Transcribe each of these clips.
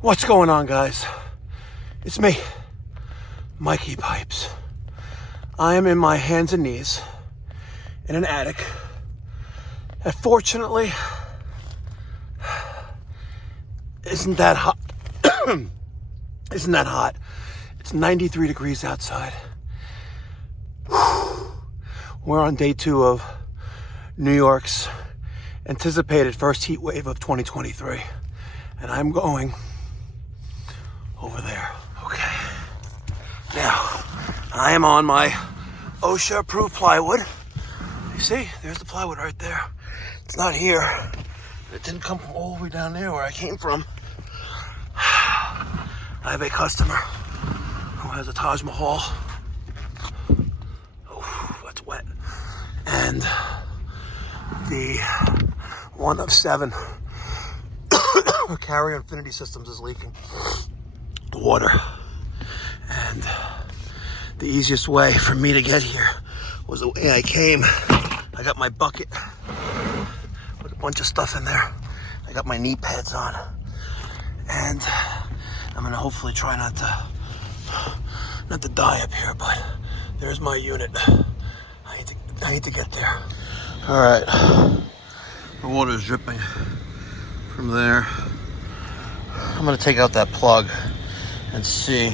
What's going on, guys? It's me, Mikey Pipes. I am in my hands and knees in an attic that fortunately isn't that hot. Isn't that hot. It's 93 degrees outside. We're on day 2 of New York's anticipated first heat wave of 2023. And I'm going over there. Okay. Now, I am on my OSHA approved plywood. You see, there's the plywood right there. It's not here. It didn't come from all the way down there where I came from. I have a customer who has a Taj Mahal. Oh, that's wet. And the one of 7 carrier infinity systems is leaking water. And the easiest way for me to get here was the way I came. I got my bucket with a bunch of stuff in there. I got my knee pads on. And I'm gonna hopefully try not to die up here, but there's my unit. I need to get there. All right, the water is dripping from there. I'm gonna take out that plug and see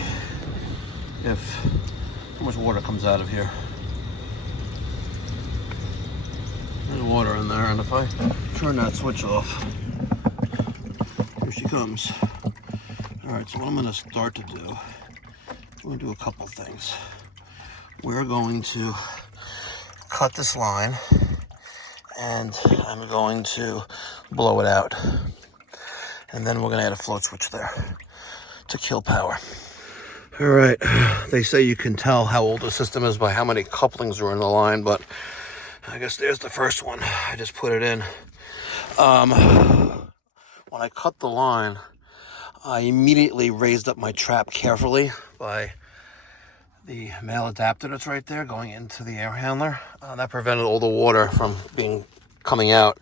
how much water comes out of here. There's water in there, and if I turn that switch off, here she comes. All right, so what I'm gonna start to do, I'm gonna do a couple things. We're going to cut this line, and I'm going to blow it out. And then we're gonna add a float switch there to kill power. All right, they say you can tell how old the system is by how many couplings are in the line, but I guess there's the first one. I just put it in. When I cut the line, I immediately raised up my trap carefully by the male adapter that's right there going into the air handler. That prevented all the water from coming out.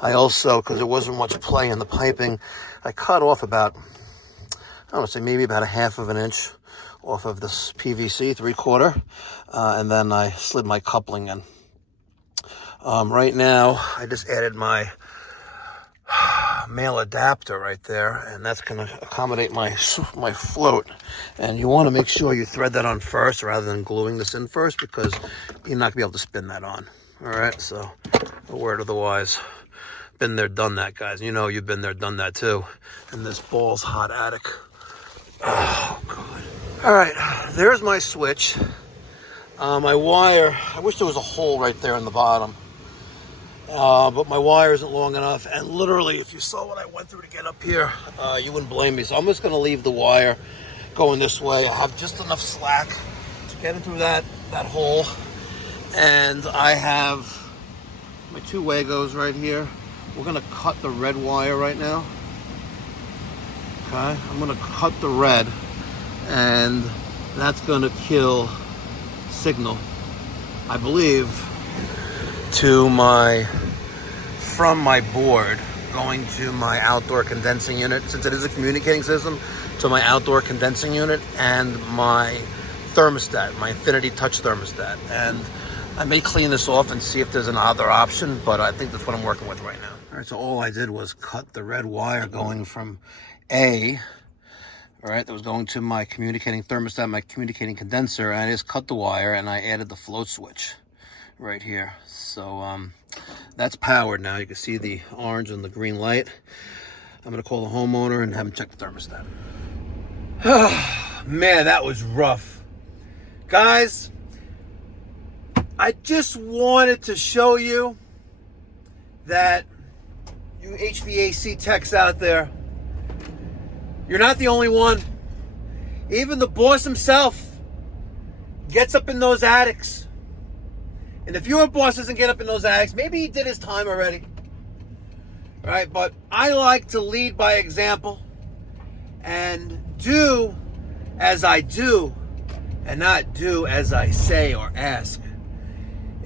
I also, because there wasn't much play in the piping, I cut off about, I don't know, say maybe about 1/2 inch off of this PVC, 3/4, and then I slid my coupling in. Right now, I just added my male adapter right there, and that's going to accommodate my float. And you want to make sure you thread that on first rather than gluing this in first, because you're not going to be able to spin that on. All right, so a word of the wise. Been there, done that, guys. You know you've been there, done that too in this balls hot attic. Oh, God. All right, there's my switch. My wire, I wish there was a hole right there in the bottom. But my wire isn't long enough, and literally, if you saw what I went through to get up here, you wouldn't blame me. So I'm just going to leave the wire going this way. I have just enough slack to get into that hole, and I have my 2 Wagos right here. We're going to cut the red wire right now. Okay, I'm going to cut the red, and that's going to kill signal, I believe, from my board going to my outdoor condensing unit, since it is a communicating system, to my outdoor condensing unit and my thermostat, my Infinity Touch thermostat. And I may clean this off and see if there's another option, but I think that's what I'm working with right now. All right, so all I did was cut the red wire going from A, all right, that was going to my communicating thermostat, my communicating condenser, and I just cut the wire and I added the float switch right here. So that's powered now. You can see the orange and the green light. I'm gonna call the homeowner and have him check the thermostat. Man, that was rough. Guys, I just wanted to show you that you HVAC techs out there, you're not the only one. Even the boss himself gets up in those attics. And if your boss doesn't get up in those attics, maybe he did his time already. Right? But I like to lead by example and do as I do and not do as I say or ask.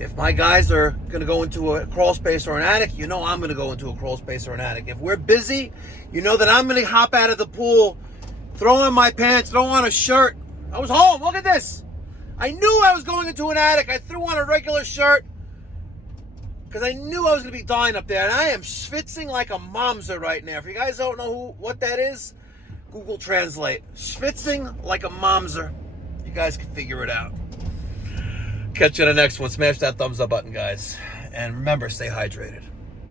If my guys are going to go into a crawl space or an attic, you know I'm going to go into a crawl space or an attic. If we're busy, you know that I'm going to hop out of the pool, throw on my pants, throw on a shirt. I was home. Look at this. I knew I was going into an attic. I threw on a regular shirt because I knew I was going to be dying up there. And I am schwitzing like a mamzer right now. If you guys don't know what that is, Google Translate. Schwitzing like a mamzer. You guys can figure it out. Catch you in the next one. Smash that thumbs up button, guys. And remember, stay hydrated.